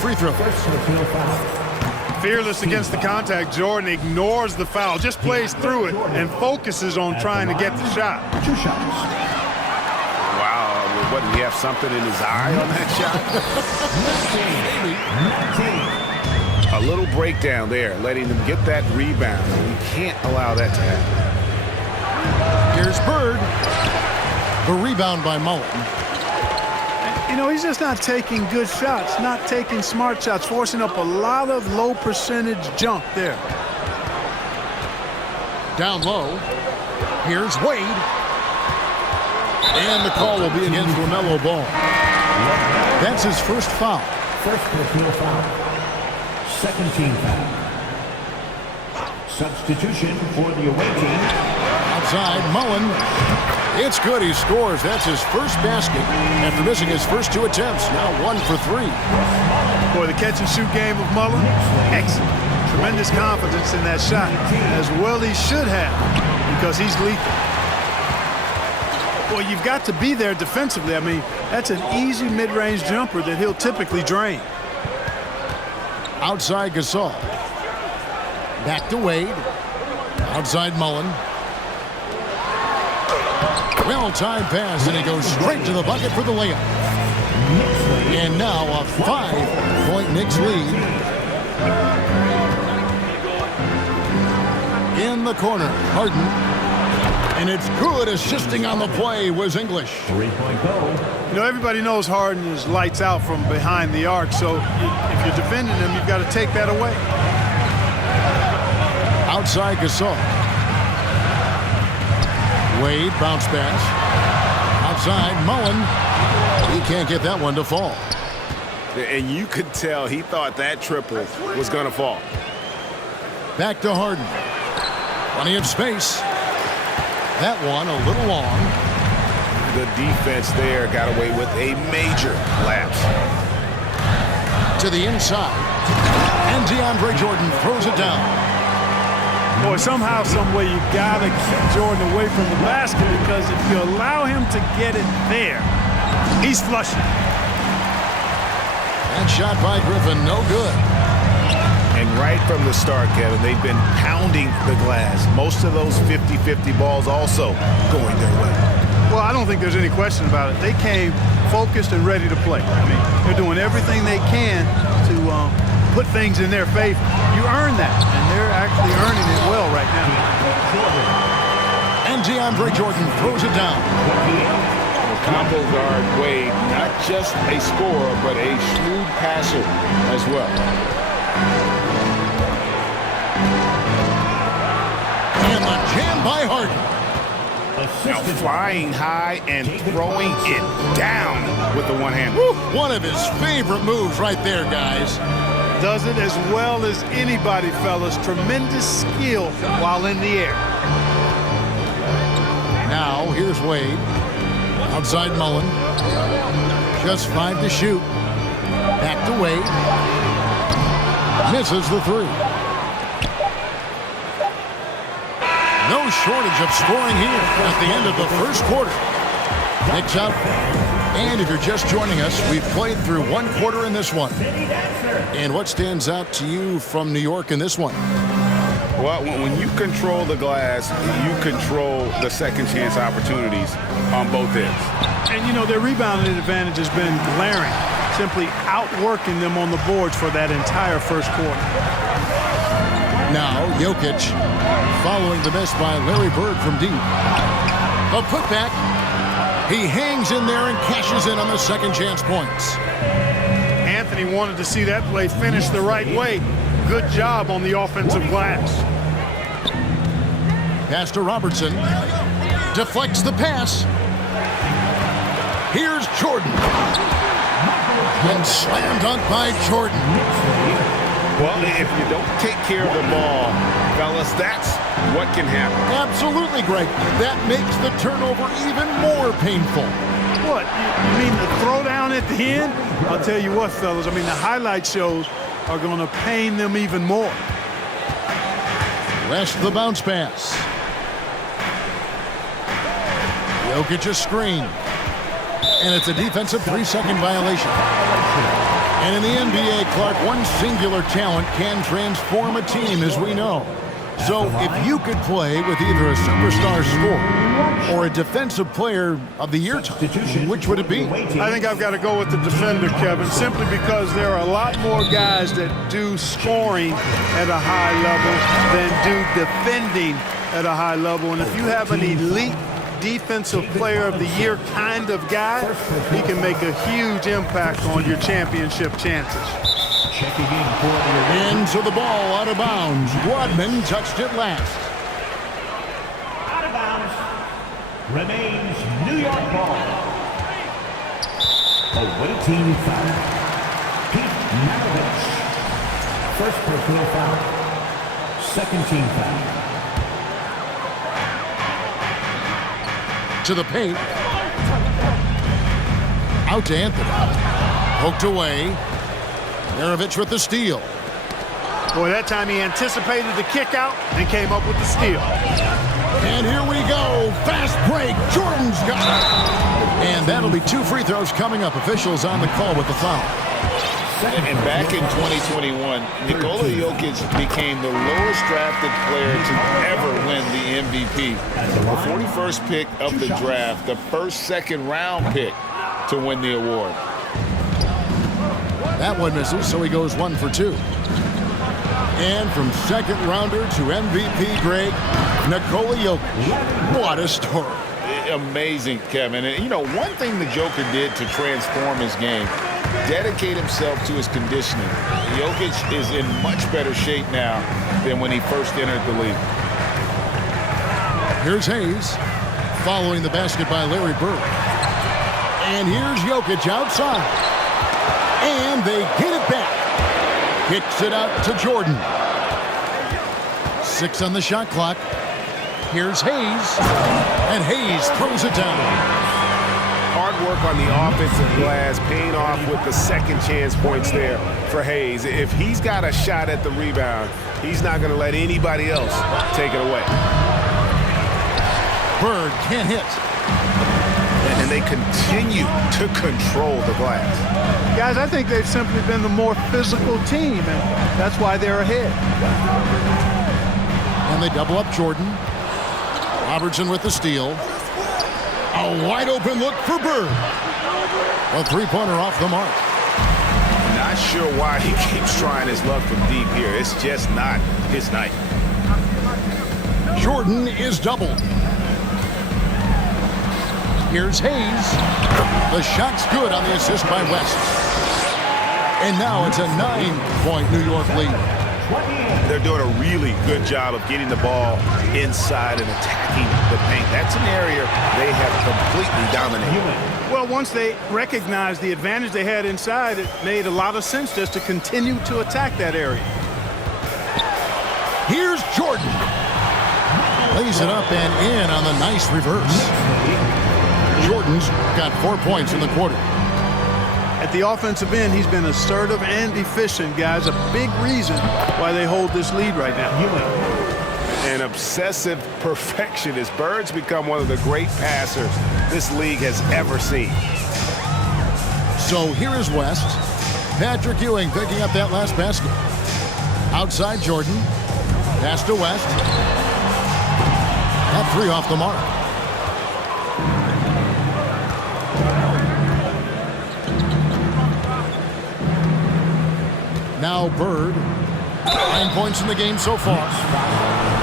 free throw. Fearless against the contact, Jordan ignores the foul, just plays through it and focuses on trying to get the shot. 2 shots. Wow, what, did he have something in his eye on that shot? A little breakdown there, letting them get that rebound. We can't allow that to happen. Here's Bird. The rebound by Mullen. You know, he's just not taking good shots, not taking smart shots, forcing up a lot of low percentage junk there. Down low. Here's Wade. And the call will be against LaMelo Ball. That's his first foul. First personal foul. Second team foul. Substitution for the away team. Outside, Mullen. It's good. He scores. That's his first basket after missing his first 2 attempts. Now 1 for 3. Boy, the catch-and-shoot game of Mullen, excellent. Tremendous confidence in that shot, as well he should have, because he's lethal. Well, you've got to be there defensively. I mean, that's an easy mid-range jumper that he'll typically drain. Outside Gasol. Back to Wade. Outside Mullen. Well-timed pass, and he goes straight to the bucket for the layup. And now a 5-point Knicks lead. In the corner, Harden. And it's good. Assisting on the play was English. 3-point goal. You know, everybody knows Harden is lights out from behind the arc, so if you're defending him, you've got to take that away. Outside Gasol. Wade, bounce pass. Outside, Mullen. He can't get that one to fall. And you could tell he thought that triple was going to fall. Back to Harden. Plenty of space. That one a little long. The defense there got away with a major lapse. To the inside. And DeAndre Jordan throws it down. Boy, somehow, some way, you've got to keep Jordan away from the basket, because if you allow him to get it there, he's flushing. That shot by Griffin, no good. And right from the start, Kevin, they've been pounding the glass. Most of those 50-50 balls also going their way. Well, I don't think there's any question about it. They came focused and ready to play. I mean, they're doing everything they can to put things in their favor. You earn that, and they're actually earning it well right now. And DeAndre Jordan throws it down. Combo guard Wade, not just a scorer, but a shrewd passer as well. And the jam by Harden. Now flying high and throwing it down with the one hand. One of his favorite moves right there, guys. Does it as well as anybody, fellas. Tremendous skill while in the air. Now, here's Wade. Outside Mullen. Just 5 to shoot. Back to Wade. Misses the 3. No shortage of scoring here at the end of the first quarter. Knicks up. And if you're just joining us, we've played through 1 quarter in this one. And what stands out to you from New York in this one? Well, when you control the glass, you control the second chance opportunities on both ends. And, you know, their rebounding advantage has been glaring, simply outworking them on the boards for that entire first quarter. Now, Jokic following the miss by Larry Bird from deep. A putback. He hangs in there and cashes in on the second chance points. Anthony wanted to see that play finish the right way. Good job on the offensive glass. Pass to Robertson. Deflects the pass. Here's Jordan. And slam dunk by Jordan. Well, if you don't take care of the ball, fellas, that's what can happen. Absolutely, Greg. That makes the turnover even more painful. What? You mean the throwdown at the end? I'll tell you what, fellas. I mean, the highlight shows are going to pain them even more. Rest the bounce pass. Jokic a screen. And it's a defensive 3-second violation. And in the NBA, Clark, one singular talent can transform a team, as we know. So if you could play with either a superstar scorer or a defensive player of the year type, which would it be? I think I've got to go with the defender, Kevin, simply because there are a lot more guys that do scoring at a high level than do defending at a high level. And if you have an elite defensive player of the year kind of guy, he can make a huge impact on your championship chances. Checking in for the Into the ball, out of bounds. Rodman touched it last. out of bounds. Remains New York ball. Awaiting foul. Pete Maravich. First personal foul. Second team foul. To the paint. Out to Anthony. Poked away. Maravich with the steal. Boy, that time he anticipated the kick out and came up with the steal. And here we go. Fast break. Jordan's got it. And that'll be 2 free throws coming up. Officials on the call with the foul. And back in 2021, Nikola Jokic became the lowest drafted player to ever win the MVP. The 41st pick of the draft, the first second-round pick to win the award. That one misses, so he goes 1 for 2. And from second rounder to MVP grade, Nikola Jokic. What a story. Amazing, Kevin. And, you know, one thing the Joker did to transform his game, dedicate himself to his conditioning. Jokic is in much better shape now than when he first entered the league. Here's Hayes, following the basket by Larry Bird. And here's Jokic outside. And they get it back. Kicks it out to Jordan. 6 on the shot clock. Here's Hayes. And Hayes throws it down. Hard work on the offensive glass, paying off with the second chance points there for Hayes. If he's got a shot at the rebound, he's not going to let anybody else take it away. Bird can't hit. And they continue to control the glass. Guys, I think they've simply been the more physical team, and that's why they're ahead. And they double up Jordan. Robertson with the steal. A wide open look for Bird. A three-pointer off the mark. Not sure why he keeps trying his luck from deep here. It's just not his night. Jordan is doubled. Here's Hayes. The shot's good on the assist by West. And now it's a 9-point New York lead. They're doing a really good job of getting the ball inside and attacking the paint. That's an area they have completely dominated. Well, once they recognized the advantage they had inside, it made a lot of sense just to continue to attack that area. Here's Jordan. Lays it up and in on the nice reverse. Jordan's got 4 points in the quarter. At the offensive end, he's been assertive and efficient, guys. A big reason why they hold this lead right now. An obsessive perfectionist. Bird's become one of the great passers this league has ever seen. So here is West. Patrick Ewing picking up that last basket. Outside Jordan. Pass to West. That 3 off the mark. Now Bird, 9 points in the game so far.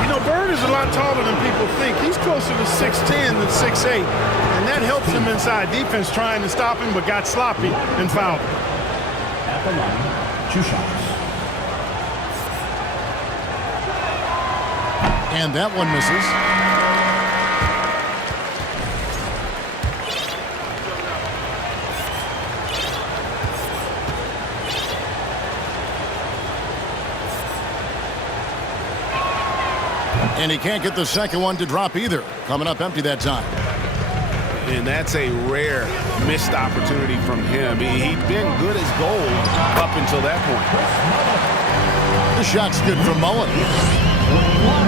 You know, Bird is a lot taller than people think. He's closer to 6'10 than 6'8, and that helps him inside defense trying to stop him, but got sloppy and fouled. At the line, 2 shots. And that one misses. And he can't get the second one to drop either. Coming up empty that time. And that's a rare missed opportunity from him. He'd been good as gold up until that point. The shot's good from Mullen.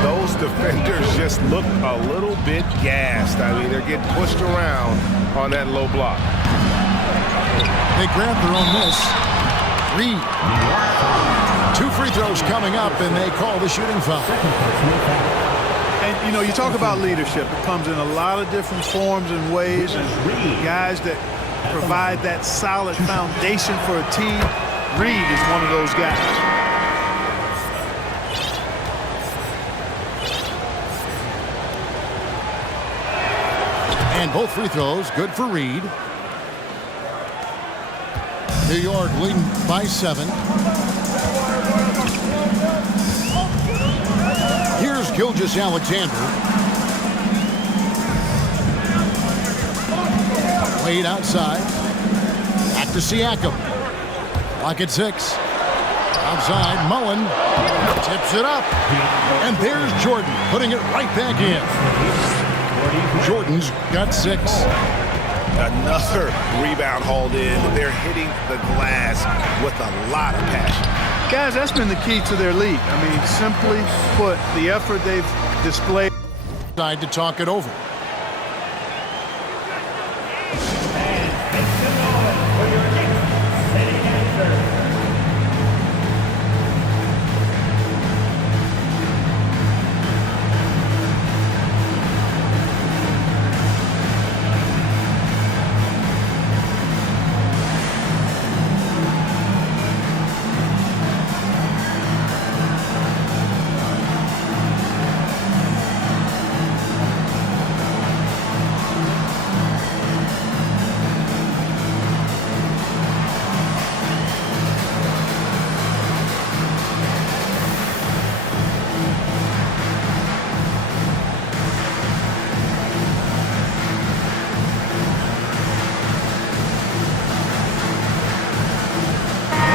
Those defenders just look a little bit gassed. I mean, they're getting pushed around on that low block. They grab their own miss. Reed. 2 free throws coming up, and they call the shooting foul. And, you know, you talk about leadership. It comes in a lot of different forms and ways, and guys that provide that solid foundation for a team. Reed is one of those guys. And both free throws good for Reed. New York leading by 7. Here's Gilgeous-Alexander. Wade outside. Back to Siakam. Clock at 6. Outside, Mullen tips it up. And there's Jordan putting it right back in. Jordan's got 6. Another rebound hauled in. They're hitting the glass with a lot of passion. Guys, that's been the key to their lead. I mean, simply put, the effort they've displayed. Side to talk it over.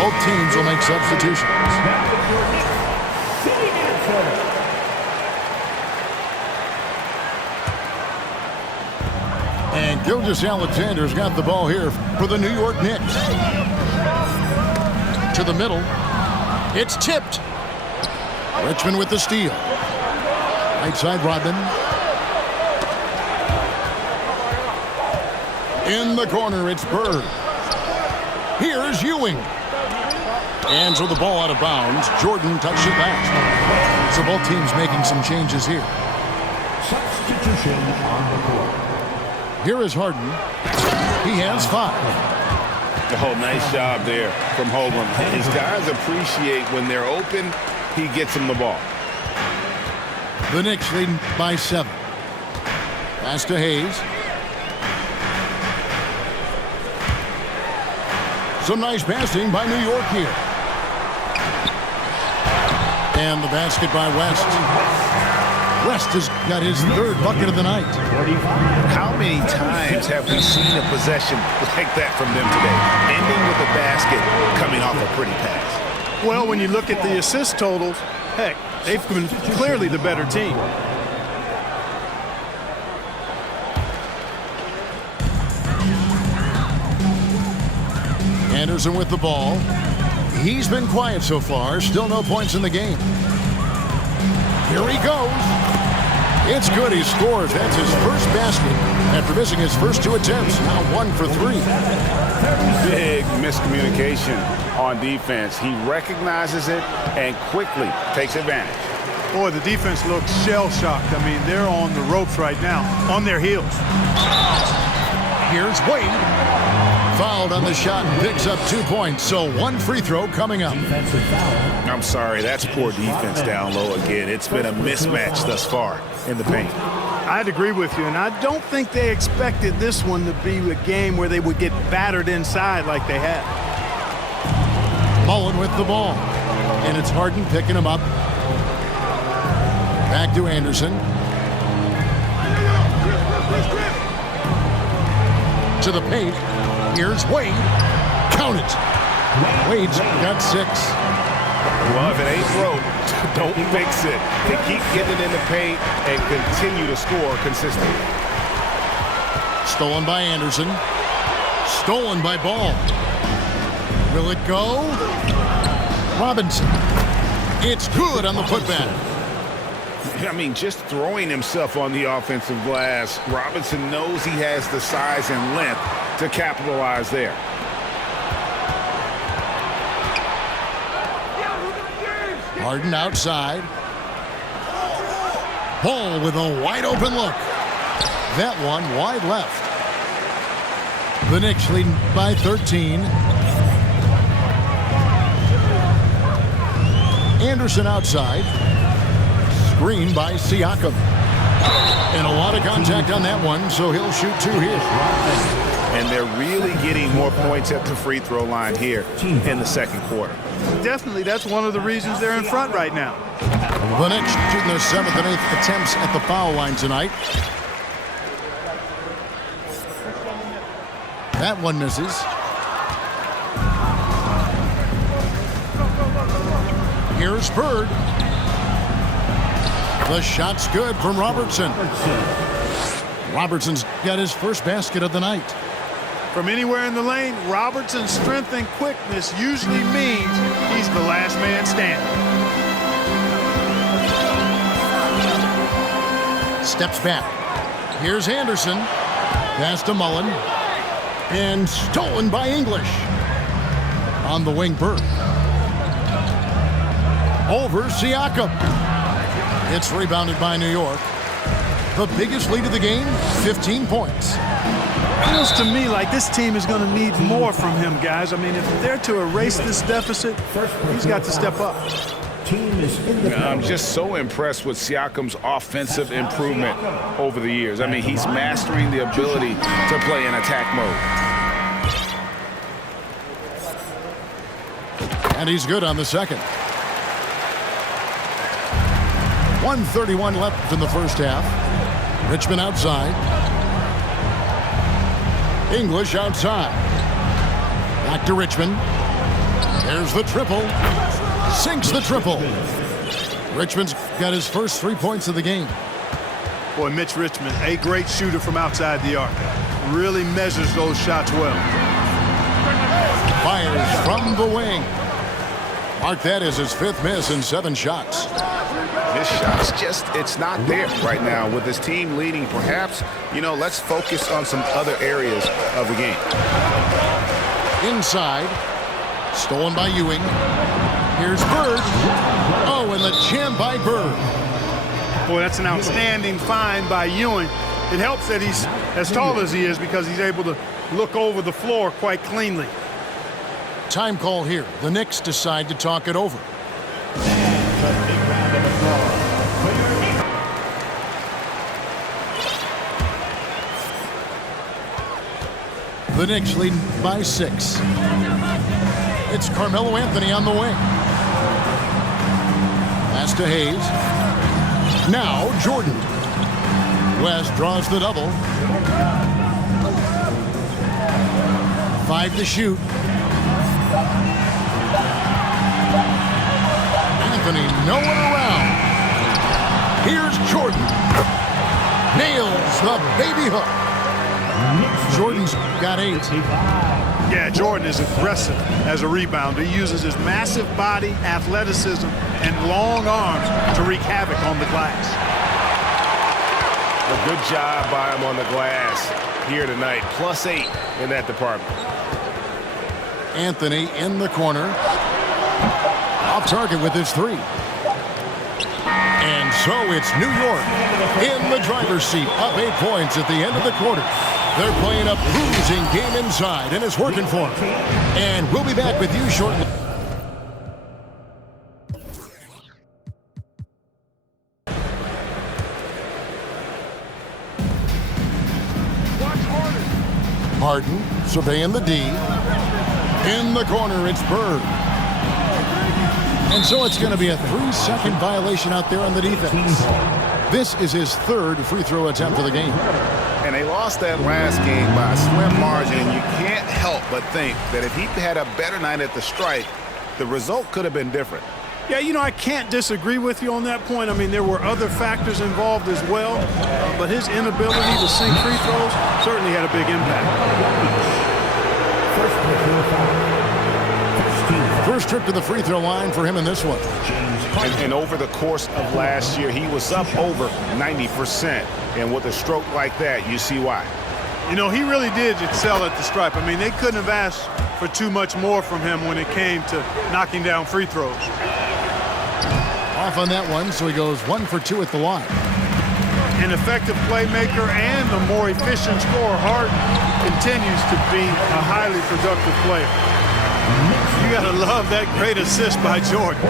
Both teams will make substitutions. And Gilgeous-Alexander's got the ball here for the New York Knicks. To the middle. It's tipped. Richmond with the steal. Right side, Rodman. In the corner, it's Bird. Here's Ewing. And so the ball out of bounds. Jordan touched it back. So both teams making some changes here. Substitution on the court. Here is Harden. He has 5. Oh, nice job there from Holmgren. His guys appreciate when they're open, he gets them the ball. The Knicks leading by 7. Pass to Hayes. Some nice passing by New York here. And the basket by West. West has got his 3rd bucket of the night. How many times have we seen a possession like that from them today? Ending with a basket, coming off a pretty pass. Well, when you look at the assist totals, heck, they've been clearly the better team. Anderson with the ball. He's been quiet so far. Still no points in the game. Here he goes. It's good. He scores. That's his first basket after missing his first 2 attempts. Now 1 for 3. Big miscommunication on defense. He recognizes it and quickly takes advantage. Boy, the defense looks shell-shocked. I mean, they're on the ropes right now, on their heels. Here's Wade. Fouled on the shot and picks up 2 points. So 1 free throw coming up. I'm sorry, that's poor defense down low again. It's been a mismatch thus far in the paint. I'd agree with you, and I don't think they expected this one to be a game where they would get battered inside like they had. Mullen with the ball. And it's Harden picking him up. Back to Anderson. To the paint. Here's Wade. Count it. Wade's got 6. Well, if it ain't broke, don't fix it. They keep getting in the paint and continue to score consistently. Stolen by Anderson. Stolen by Ball. Will it go? Robinson. It's good on the putback. I mean, just throwing himself on the offensive glass, Robinson knows he has the size and length to capitalize there. Harden outside. Ball with a wide open look. That one wide left. The Knicks leading by 13. Anderson outside. Screen by Siakam. And a lot of contact on that one, so he'll shoot 2 here. And they're really getting more points at the free throw line here in the second quarter. Definitely, that's one of the reasons they're in front right now. The Knicks shooting their 7th and 8th attempts at the foul line tonight. That one misses. Here's Bird. The shot's good from Robertson. Robertson's got his first basket of the night. From anywhere in the lane, Robertson's strength and quickness usually means he's the last man standing. Steps back. Here's Anderson. Pass to Mullen. And stolen by English. On the wing, Bird. Over Siakam. It's rebounded by New York. The biggest lead of the game, 15 points. Feels to me like this team is going to need more from him, guys. I mean, if they're to erase this deficit, he's got to step up. I'm just so impressed with Siakam's offensive improvement over the years. I mean, he's mastering the ability to play in attack mode. And he's good on the second. 1:31 left in the first half. Richmond outside. English outside. Back to Richmond. There's the triple. Sinks the triple. Richmond's got his first 3 points of the game. Boy, Mitch Richmond, a great shooter from outside the arc. Really measures those shots well. Fires from the wing. Mark that as his 5th miss in 7 shots. His shot's just, it's not there right now with his team leading. Perhaps, let's focus on some other areas of the game. Inside. Stolen by Ewing. Here's Bird. Oh, and the jam by Bird. Boy, that's an outstanding find by Ewing. It helps that he's as tall as he is because he's able to look over the floor quite cleanly. Time call here. The Knicks decide to talk it over. The Knicks leading by 6. It's Carmelo Anthony on the wing. Pass to Hayes. Now Jordan. West draws the double. 5 to shoot. Anthony nowhere around. Here's Jordan. Nails the baby hook. Jordan's got 8. Yeah, Jordan is aggressive as a rebounder. He uses his massive body, athleticism, and long arms to wreak havoc on the glass. A good job by him on the glass here tonight. +8 in that department. Anthony in the corner. Off target with his 3. And so it's New York in the driver's seat, up 8 points at the end of the quarter. They're playing a bruising game inside, and it's working for them. And we'll be back with you shortly. Harden surveying the D. In the corner, it's Bird. And so it's going to be a 3-second violation out there on the defense. This is his 3rd free throw attempt of the game. And they lost that last game by a slim margin. You can't help but think that if he had a better night at the stripe, the result could have been different. Yeah, I can't disagree with you on that point. I mean, there were other factors involved as well, but his inability to sink free throws certainly had a big impact. First trip to the free throw line for him in this one. And over the course of last year, he was up over 90%. And with a stroke like that, you see why. He really did excel at the stripe. I mean, they couldn't have asked for too much more from him when it came to knocking down free throws. off on that one, so he goes 1 for 2 at the line. An effective playmaker and a more efficient scorer, Harden continues to be a highly productive player. You got to love that great assist by Jordan.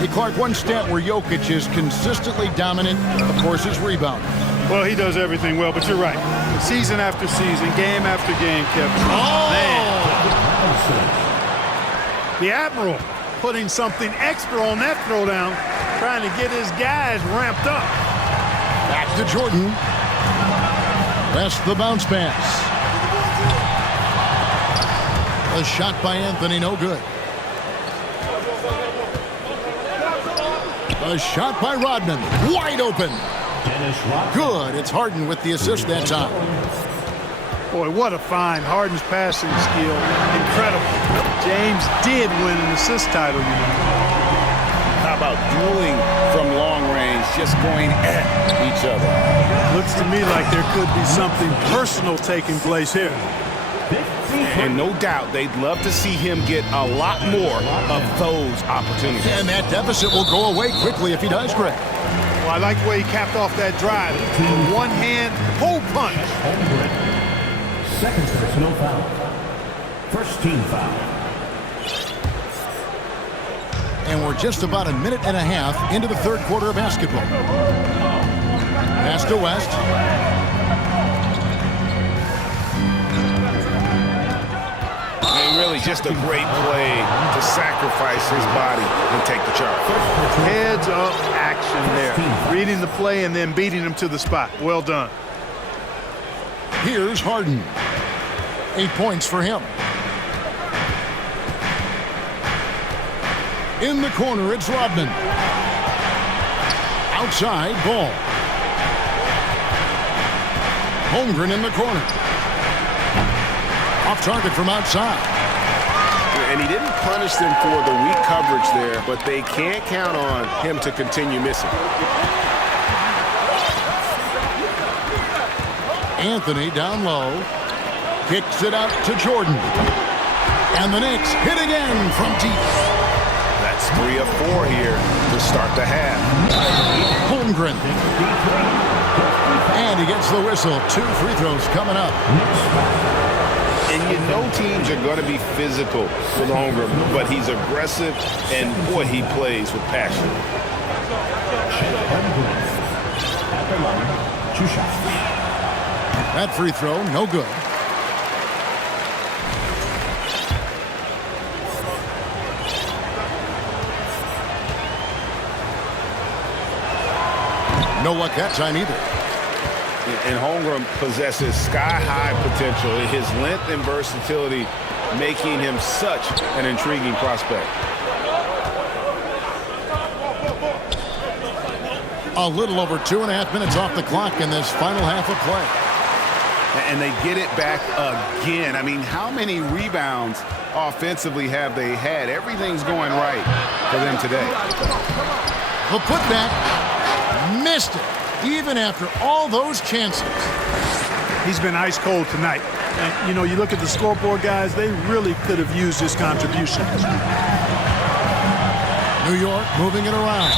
Hey, Clark, one stat where Jokic is consistently dominant, of course, is rebounding. Well, he does everything well, but you're right. Season after season, game after game, Kevin. Oh! Man. The Admiral putting something extra on that throwdown, trying to get his guys ramped up. Back to Jordan. That's the bounce pass. A shot by Anthony, no good. A shot by Rodman, wide open. Good, it's Harden with the assist that time. Boy, what a find. Harden's passing skill, incredible. James did win an assist title, you know. How about dueling from long range, just going at each other? Looks to me like there could be something personal taking place here. And no doubt they'd love to see him get a lot more of those opportunities. And that deficit will go away quickly if he does, Greg. Well, I like the way he capped off that drive. One hand, pull punch. Second personal foul. First team foul. And we're just about a minute and a half into the third quarter of basketball. Pass to West. Really just a great play to sacrifice his body and take the charge. Heads up action there. Reading the play and then beating him to the spot. Well done. Here's Harden. 8 points for him. In the corner, it's Rodman. Outside, Ball. Holmgren in the corner. Off target from outside. And he didn't punish them for the weak coverage there, but they can't count on him to continue missing. Anthony down low. Kicks it out to Jordan. And the Knicks hit again from deep. That's 3 of 4 here to start the half. Holmgren. And he gets the whistle. 2 free throws coming up. And you know teams are going to be physical with Holmgren, but he's aggressive, and boy, he plays with passion. That free throw, no good. No luck that time either. And Holmgren possesses sky-high potential. His length and versatility making him such an intriguing prospect. A little over 2.5 minutes off the clock in this final half of play. And they get it back again. I mean, how many rebounds offensively have they had? Everything's going right for them today. The putback, missed it, even after all those chances. He's been ice cold tonight. And, you know, you look at the scoreboard, guys, they really could have used his contribution. New York moving it around.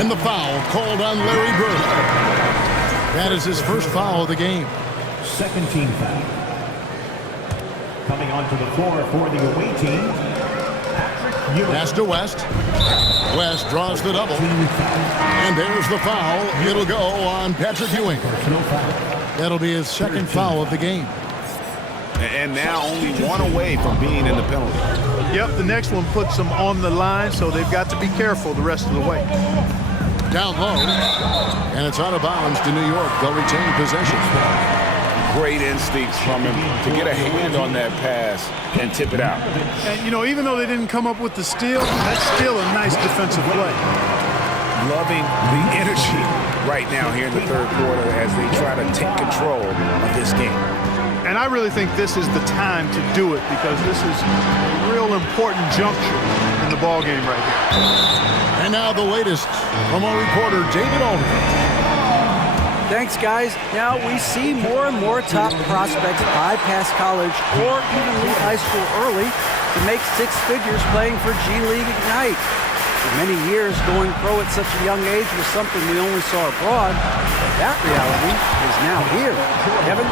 And the foul called on Larry Bird. That is his first foul of the game. Second team foul. Coming onto the floor for the away team, Patrick Ewing. Pass to West. West draws the double. And there's the foul. It'll go on Patrick Ewing. That'll be his second foul of the game. And now only one away from being in the penalty. Yep, the next one puts them on the line, so they've got to be careful the rest of the way. Down low, and it's out of bounds to New York. They'll retain possession. Great instincts from him to get a hand on that pass and tip it out. And, you know, even though they didn't come up with the steal, that's still a nice defensive play. Loving the energy right now here in the third quarter as they try to take control of this game. And I really think this is the time to do it because this is a real important juncture in the ballgame right here. And now the latest from our reporter, David Aldridge. Thanks, guys. Now we see more and more top prospects bypass college or even leave high school early to make six figures playing for G League Ignite. For many years, going pro at such a young age was something we only saw abroad. That reality is now here. Kevin?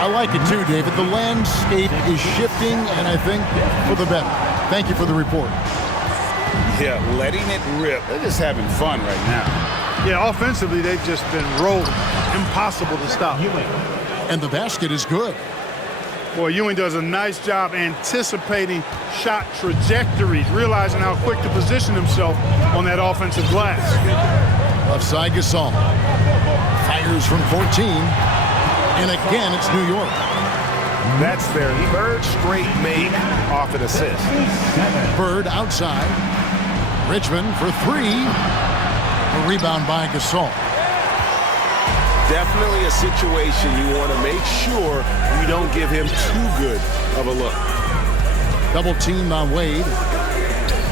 I like it too, David. The landscape is shifting, and I think for the better. Thank you for the report. Yeah, letting it rip. They're just having fun right now. Yeah, offensively, they've just been rolling. Impossible to stop. And the basket is good. Boy, Ewing does a nice job anticipating shot trajectories, realizing how quick to position himself on that offensive glass. Left side, Gasol. Fires from 14. And again, it's New York. That's their third straight make off an assist. Bird outside. Richmond for three. A rebound by Gasol. Definitely a situation you want to make sure you don't give him too good of a look. Double teamed on Wade.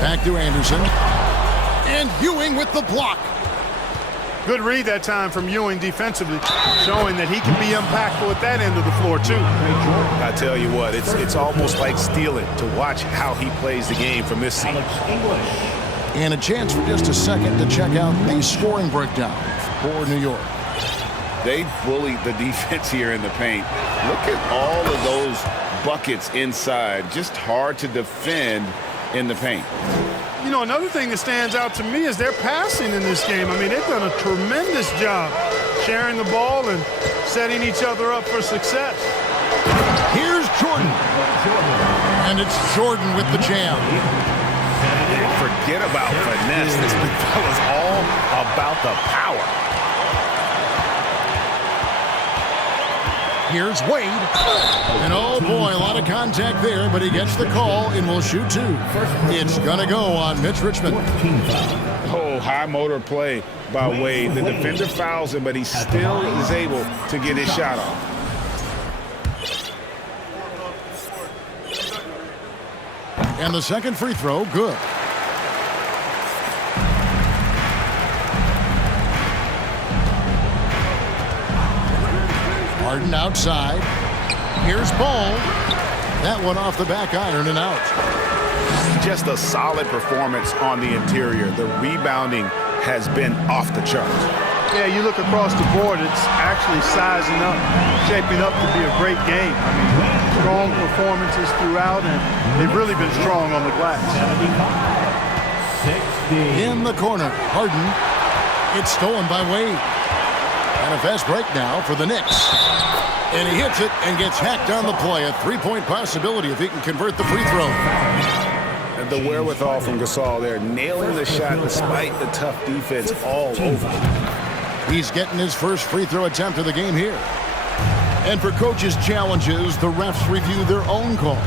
Back to Anderson. And Ewing with the block. Good read that time from Ewing defensively, showing that he can be impactful at that end of the floor, too. I tell you what, it's almost like stealing to watch how he plays the game from this seat. And a chance for just a second to check out the scoring breakdown for New York. They bullied the defense here in the paint. Look at all of those buckets inside. Just hard to defend in the paint. You know, another thing that stands out to me is their passing in this game. I mean, they've done a tremendous job sharing the ball and setting each other up for success. Here's Jordan. And it's Jordan with the jam. Forget about finesse. This fella's all about the power. Here's Wade. And oh boy, a lot of contact there, but he gets the call and will shoot two. It's gonna go on Mitch Richmond. Oh, high motor play by Wade. The defender fouls him, but he still is able to get his shot off. And the second free throw, good. Harden outside. Here's Ball. That one off the back iron and out. Just a solid performance on the interior. The rebounding has been off the charts. Yeah, you look across the board, it's actually sizing up, shaping up to be a great game. I mean, strong performances throughout, and they've really been strong on the glass. In the corner, Harden. It's stolen by Wade. And a fast break now for the Knicks. And he hits it and gets hacked on the play. A three-point possibility if he can convert the free throw. And the wherewithal from Gasol there, nailing the shot despite the tough defense all over. He's getting his first free throw attempt of the game here. And for coaches' challenges, the refs review their own calls.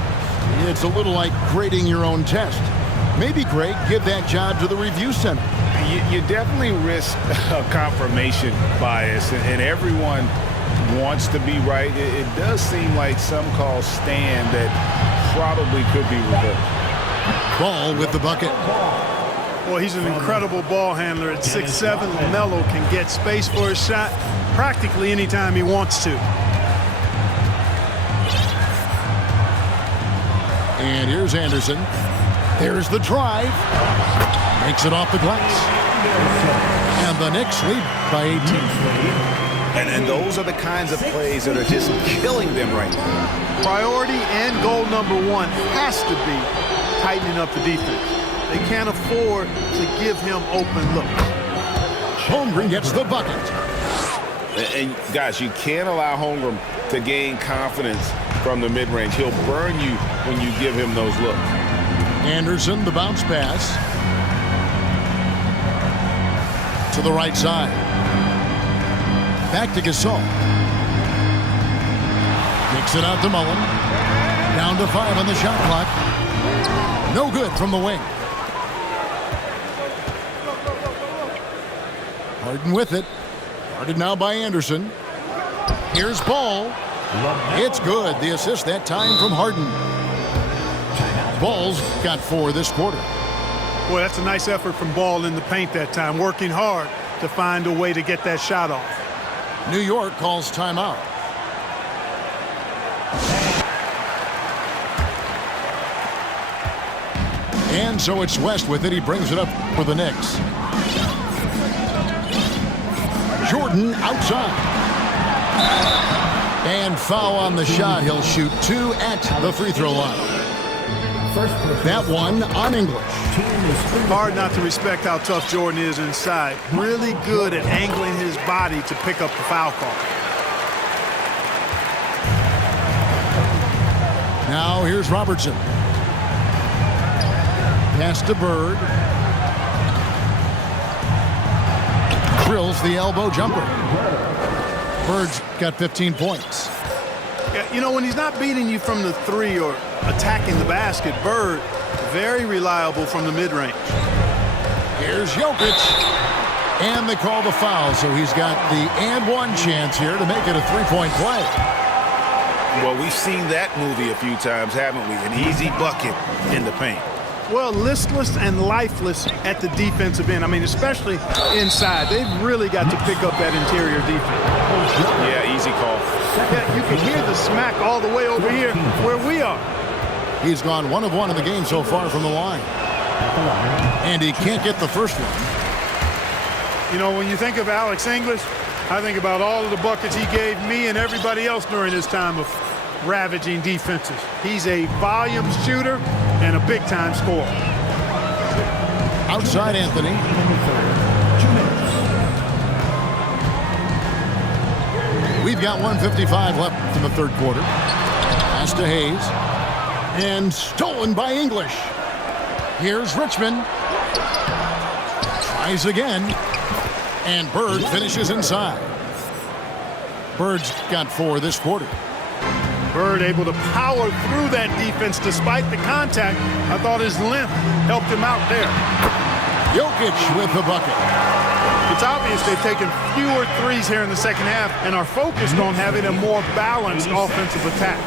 It's a little like grading your own test. Maybe, Greg, give that job to the review center. You definitely risk a confirmation bias, and everyone wants to be right. It does seem like some calls stand that probably could be reversed. Ball with the bucket. Well, he's an incredible ball handler. At 6'7", LaMelo can get space for his shot practically anytime he wants to. And here's Anderson. There's the drive. Makes it off the glass. And the Knicks lead by 18. And those are the kinds of plays that are just killing them right now. Priority and goal number one has to be tightening up the defense. They can't afford to give him open looks. Holmgren gets the bucket. And guys, you can't allow Holmgren to gain confidence from the mid-range. He'll burn you when you give him those looks. Anderson, the bounce pass. To the right side. Back to Gasol. Kicks it out to Mullen. Down to 5 on the shot clock. No good from the wing. Harden with it. Guarded now by Anderson. Here's Ball. It's good. The assist that time from Harden. Ball's got 4 this quarter. Boy, that's a nice effort from Ball in the paint that time, working hard to find a way to get that shot off. New York calls timeout. And so it's West with it. He brings it up for the Knicks. Jordan outside. And foul on the shot. He'll shoot 2 at the free throw line. That one on English. Hard not to respect how tough Jordan is inside. Really good at angling his body to pick up the foul call. Now here's Robertson. Pass to Bird. Drills the elbow jumper. Bird's got 15 points. Yeah, you know, when he's not beating you from the three or attacking the basket, Bird, very reliable from the mid-range. Here's Jokic. And they call the foul, so he's got the and one chance here to make it a three-point play. Well, we've seen that movie a few times, haven't we? An easy bucket in the paint. Well, listless and lifeless at the defensive end. I mean, especially inside. They've really got to pick up that interior defense. Yeah, easy call. Yeah, you can hear the smack all the way over here where we are. He's gone 1 of 1 in the game so far from the line. And he can't get the first one. You know, when you think of Alex English, I think about all of the buckets he gave me and everybody else during his time of ravaging defenses. He's a volume shooter and a big-time scorer. Outside Anthony. We've got 1:55 left in the third quarter. Pass to Hayes. And stolen by English. Here's Richmond. Tries again. And Bird finishes inside. Bird's got 4 this quarter. Bird able to power through that defense despite the contact. I thought his length helped him out there. Jokic with the bucket. It's obvious they've taken fewer threes here in the second half and are focused on having a more balanced offensive attack.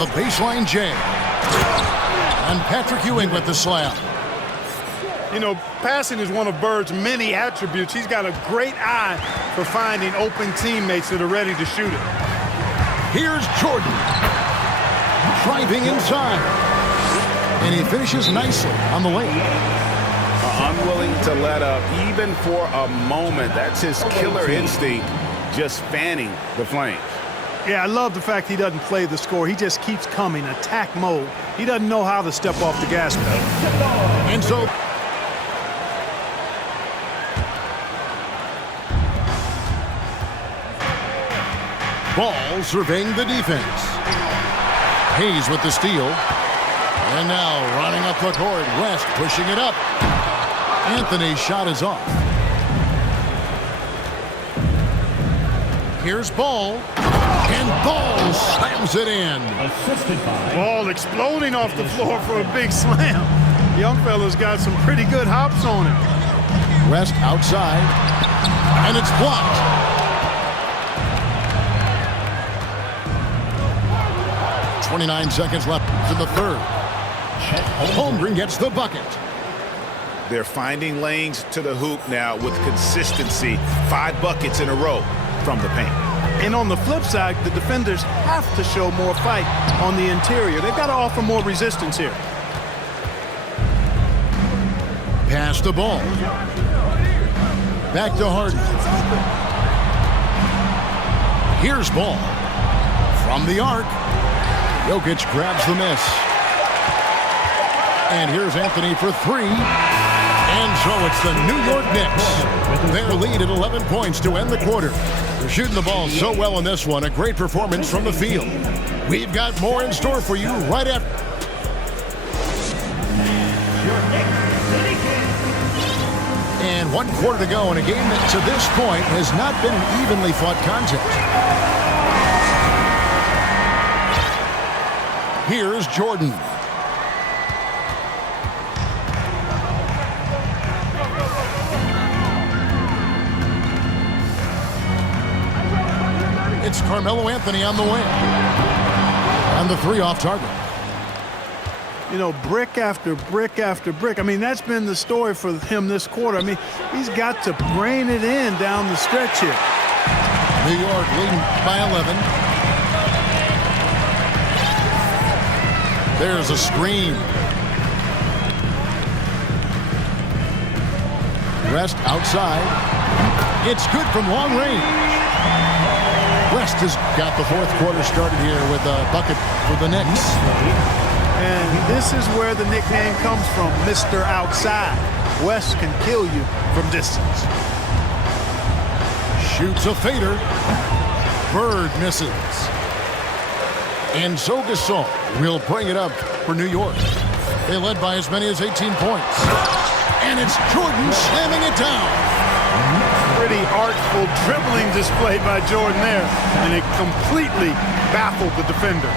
A baseline J. And Patrick Ewing with the slam. You know, passing is one of Bird's many attributes. He's got a great eye for finding open teammates that are ready to shoot it. Here's Jordan. Driving inside. And he finishes nicely on the lane. Unwilling to let up even for a moment. That's his killer instinct, just fanning the flames. Yeah, I love the fact he doesn't play the score. He just keeps coming, attack mode. He doesn't know how to step off the gas pedal. And so Ball surveying the defense. Hayes with the steal. And now running up the court, West pushing it up. Anthony's shot is off. Here's Ball. And Ball slams it in. Ball exploding off the floor for a big slam. Young fella's got some pretty good hops on him. West outside. And it's blocked. .29 seconds left in the third. Holmgren gets the bucket. They're finding lanes to the hoop now with consistency. 5 buckets in a row from the paint. And on the flip side, the defenders have to show more fight on the interior. They've got to offer more resistance here. Pass the ball. Back to Harden. Here's Ball. From the arc. Jokic grabs the miss. And here's Anthony for 3. And so it's the New York Knicks. Their lead at 11 points to end the quarter. They're shooting the ball so well in this one. A great performance from the field. We've got more in store for you right after. And 1 quarter to go in a game that to this point has not been an evenly fought contest. Here's Jordan. It's Carmelo Anthony on the wing. And the 3 off target. You know, brick after brick after brick. I mean, that's been the story for him this quarter. I mean, he's got to brain it in down the stretch here. New York leading by 11. There's a screen. West outside. It's good from long range. West has got the fourth quarter started here with a bucket for the Knicks. And this is where the nickname comes from, Mr. Outside. West can kill you from distance. Shoots a fader. Bird misses. And so Gasol will bring it up for New York. They led by as many as 18 points. And it's Jordan slamming it down. Pretty artful dribbling display by Jordan there. And it completely baffled the defender.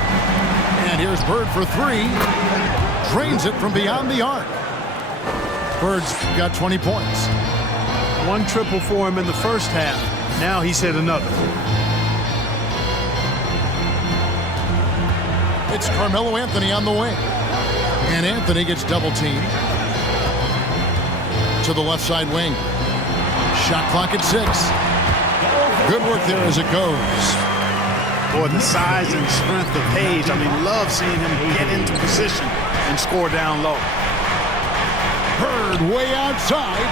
And here's Bird for three. Drains it from beyond the arc. Bird's got 20 points. One triple for him in the first half. Now he's hit another. It's Carmelo Anthony on the wing. And Anthony gets double teamed. To the left side wing. Shot clock at 6. Good work there as it goes. Boy, the size and strength of Hayes. I mean, love seeing him get into position and score down low. Bird way outside.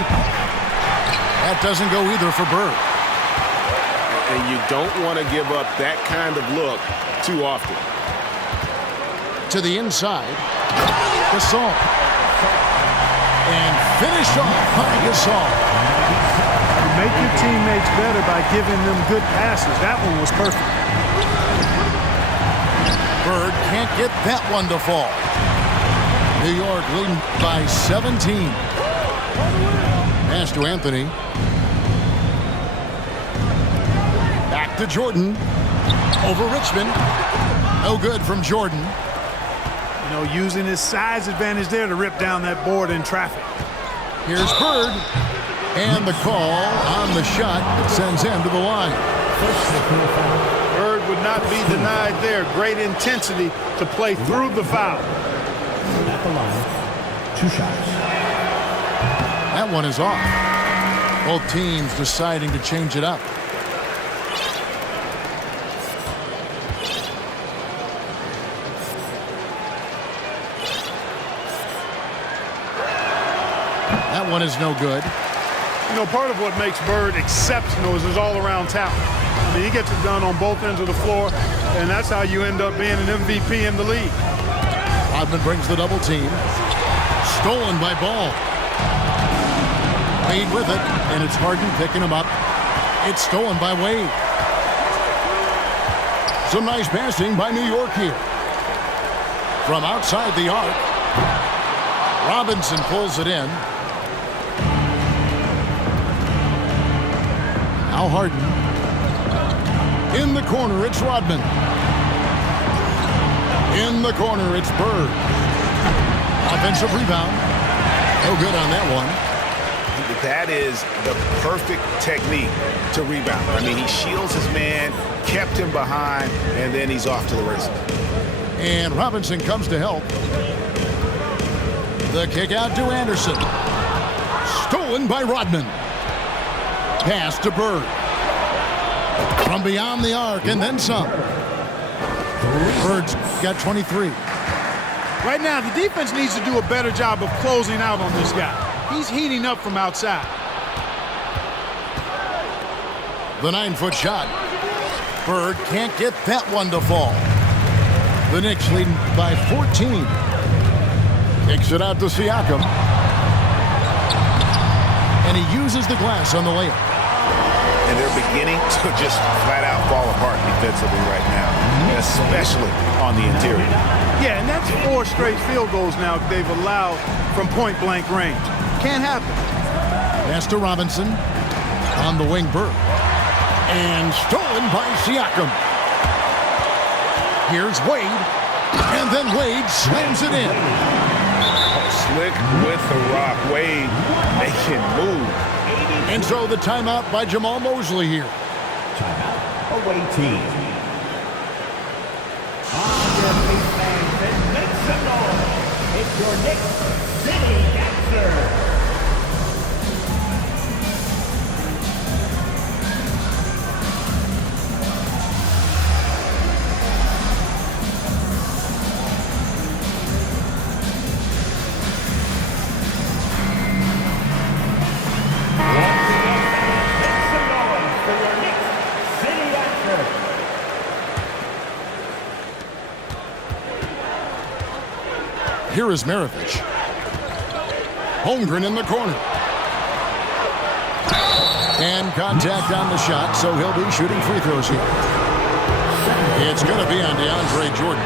That doesn't go either for Bird. And you don't want to give up that kind of look too often. To the inside. Gasol. And finish off by Gasol. You make your teammates better by giving them good passes. That one was perfect. Bird can't get that one to fall. New York leading by 17. Pass to Anthony. Back to Jordan. Over Richmond. No good from Jordan. You know, using his size advantage there to rip down that board in traffic. Here's Bird. And the call on the shot that sends him to the line. Bird would not be denied there. Great intensity to play through the foul. At the line, 2 shots. That one is off. Both teams deciding to change it up. That one is no good. You know, part of what makes Bird exceptional is his all-around talent. I mean, he gets it done on both ends of the floor, and that's how you end up being an MVP in the league. Rodman brings the double team. Stolen by Ball. Wade with it, and it's Harden picking him up. It's stolen by Wade. Some nice passing by New York here. From outside the arc, Robinson pulls it in. Now Harden. In the corner, it's Rodman. In the corner, it's Bird. Offensive rebound. No good on that one. That is the perfect technique to rebound. I mean, he shields his man, kept him behind, and then he's off to the races. And Robinson comes to help. The kick out to Anderson. Stolen by Rodman. Pass to Bird. From beyond the arc and then some. Bird's got 23. Right now, the defense needs to do a better job of closing out on this guy. He's heating up from outside. The 9-foot shot. Bird can't get that one to fall. The Knicks leading by 14. Kicks it out to Siakam. And he uses the glass on the layup. And they're beginning to just flat out fall apart defensively right now, especially on the interior. Yeah, and that's 4 straight field goals now they've allowed from point-blank range. Can't happen. Pass to Robinson. On the wing, Bird. And stolen by Siakam. Here's Wade. And then Wade slams it in. Slick with the rock. Wade, they can move. And so the timeout by Jamal Mosley here. Timeout, away team. On your feet, fans, and make some noise. It's your Knicks City Dancer. Here is Maravich. Holmgren in the corner. And contact on the shot, so he'll be shooting free throws here. It's going to be on DeAndre Jordan.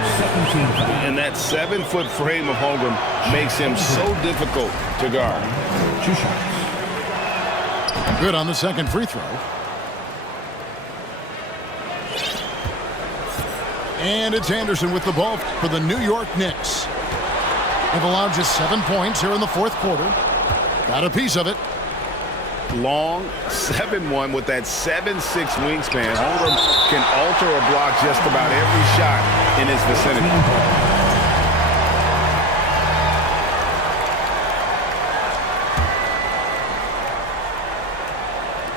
And that 7-foot frame of Holmgren makes him so difficult to guard. 2 shots. Good on the second free throw. And it's Anderson with the ball for the New York Knicks. They've allowed just 7 points here in the fourth quarter. Got a piece of it. Long 7-1 with that 7'6" wingspan. Holmgren can alter or block just about every shot in his vicinity.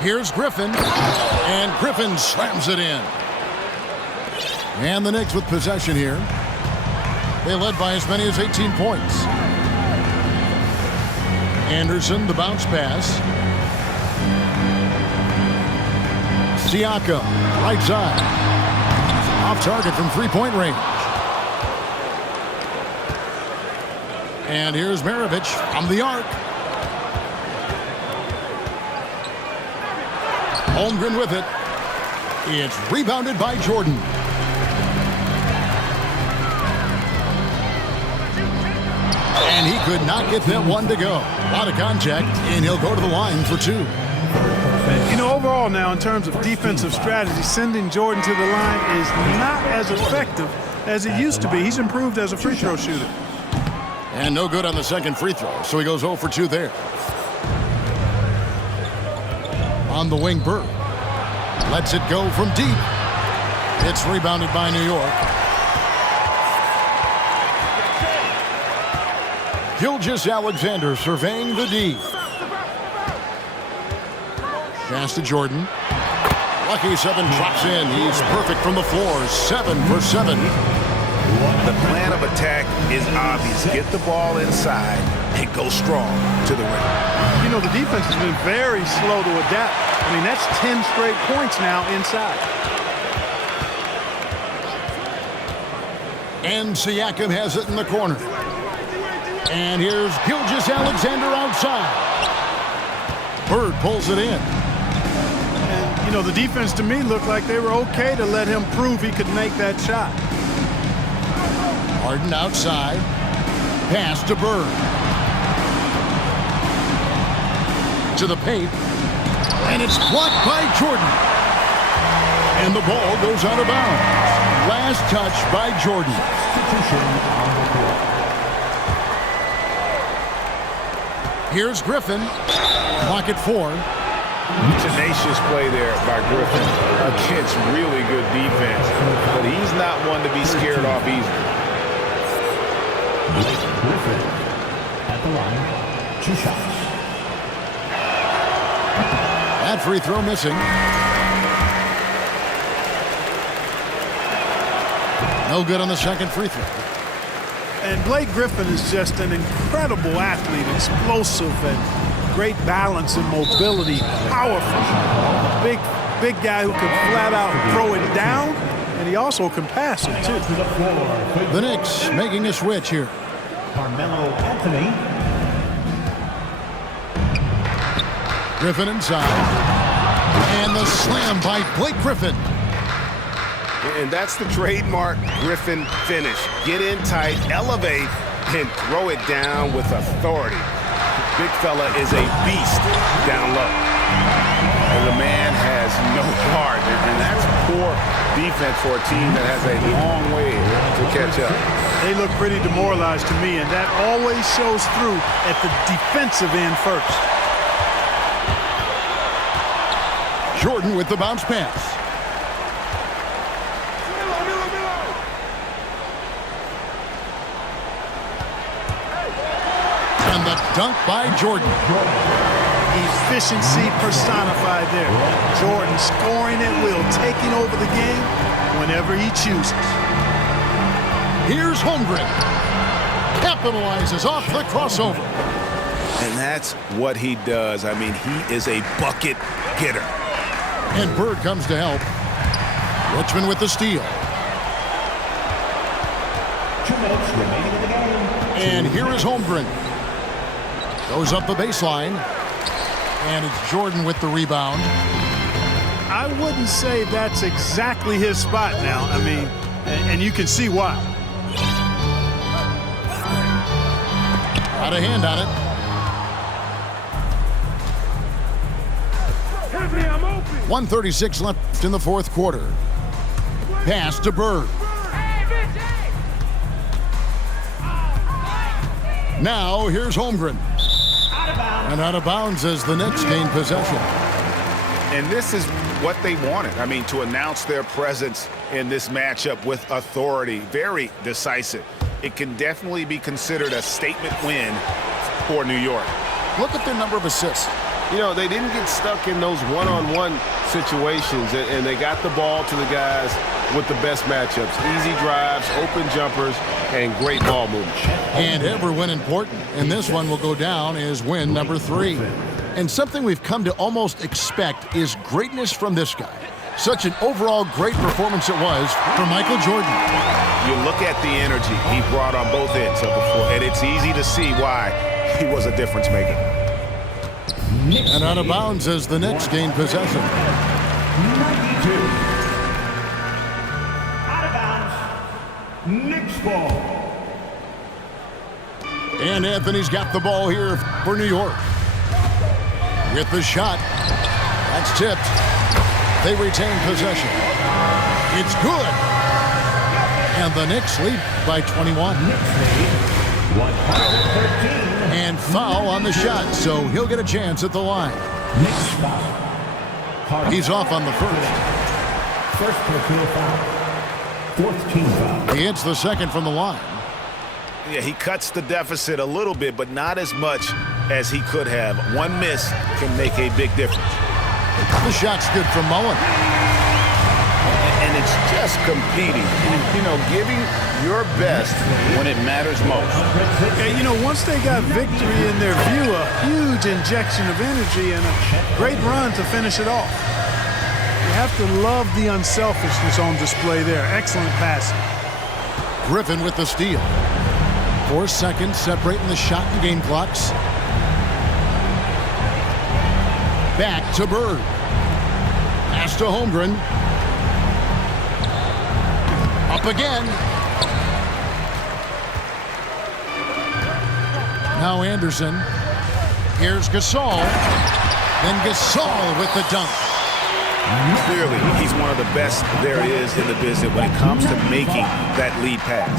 Here's Griffin. And Griffin slams it in. And the Knicks with possession here. They led by as many as 18 points. Anderson, the bounce pass. Siakam, right side. Off target from three-point range. And here's Maravich from the arc. Holmgren with it. It's rebounded by Jordan. And he could not get that one to go. A lot of contact, and he'll go to the line for 2. You know, overall now, in terms of defensive strategy, sending Jordan to the line is not as effective as it used to be. He's improved as a free throw shooter. And no good on the second free throw, so he goes 0 for 2 there. On the wing, Bird. Lets it go from deep. It's rebounded by New York. Gilgeous-Alexander surveying the D. Pass to Jordan. Lucky 7 drops in. He's perfect from the floor. 7 for 7. The plan of attack is obvious. Get the ball inside and go strong to the rim. You know, the defense has been very slow to adapt. I mean, that's 10 straight points now inside. And Siakam has it in the corner. And here's Gilgeous-Alexander outside. Bird pulls it in. And, you know, the defense to me looked like they were okay to let him prove he could make that shot. Harden outside. Pass to Bird. To the paint. And it's blocked by Jordan. And the ball goes out of bounds. Last touch by Jordan. Here's Griffin. Clock at 4. Tenacious play there by Griffin against really good defense. But he's not one to be scared off easily. Griffin at the line. 2 shots. That free throw missing. No good on the second free throw. And Blake Griffin is just an incredible athlete, explosive and great balance and mobility, powerful. Big guy who can flat out throw it down, and he also can pass it too. The Knicks making a switch here. Carmelo Anthony. Griffin inside. And the slam by Blake Griffin. And that's the trademark Griffin finish. Get in tight, elevate, and throw it down with authority. Big fella is a beast down low. And the man has no heart. And that's poor defense for a team that has a long way to catch up. They look pretty demoralized to me, and that always shows through at the defensive end first. Jordan with the bounce pass. And the dunk by Jordan. Efficiency personified there. Jordan scoring at will, taking over the game whenever he chooses. Here's Holmgren. Capitalizes off the crossover. And that's what he does. I mean, he is a bucket getter. And Bird comes to help. Richmond with the steal. 2 minutes remaining in the game. And here is Holmgren. Goes up the baseline. And it's Jordan with the rebound. I wouldn't say that's exactly his spot now. I mean, and you can see why. Got a hand on it. 1:36 left in the fourth quarter. Pass to Bird. Now here's Holmgren. And out of bounds as the Knicks gain possession. And this is what they wanted. I mean, to announce their presence in this matchup with authority. Very decisive. It can definitely be considered a statement win for New York. Look at their number of assists. You know, they didn't get stuck in those one-on-one situations, and they got the ball to the guys with the best matchups. Easy drives, open jumpers, and great ball movement. And every win important. And this one will go down as win number 3. And something we've come to almost expect is greatness from this guy. Such an overall great performance it was for Michael Jordan. You look at the energy he brought on both ends of the floor, and it's easy to see why he was a difference maker. And out of bounds as the Knicks gain possession. 92. Out of bounds. Knicks ball. And Anthony's got the ball here for New York. With the shot. That's tipped. They retain possession. It's good. And the Knicks lead by 21. Knicks lead 113. And foul on the shot, so he'll get a chance at the line. Knicks foul. He's off on the first. First personal foul. Fourth team foul. He hits the second from the line. Yeah, he cuts the deficit a little bit, but not as much as he could have. One miss can make a big difference. The shot's good from Mullen. And it's just competing, you know, giving your best when it matters most. Okay, you know, once they got victory in their view, a huge injection of energy and a great run to finish it off. You have to love the unselfishness on display there. Excellent passing. Griffin with the steal. 4 seconds separating the shot and game clocks. Back to Bird. Pass to Holmgren. Up again. Now Anderson. Here's Gasol. Then Gasol with the dunk. Clearly, he's one of the best there is in the business when it comes to making that lead pass.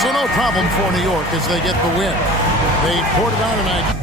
So no problem for New York as they get the win. They poured it on tonight.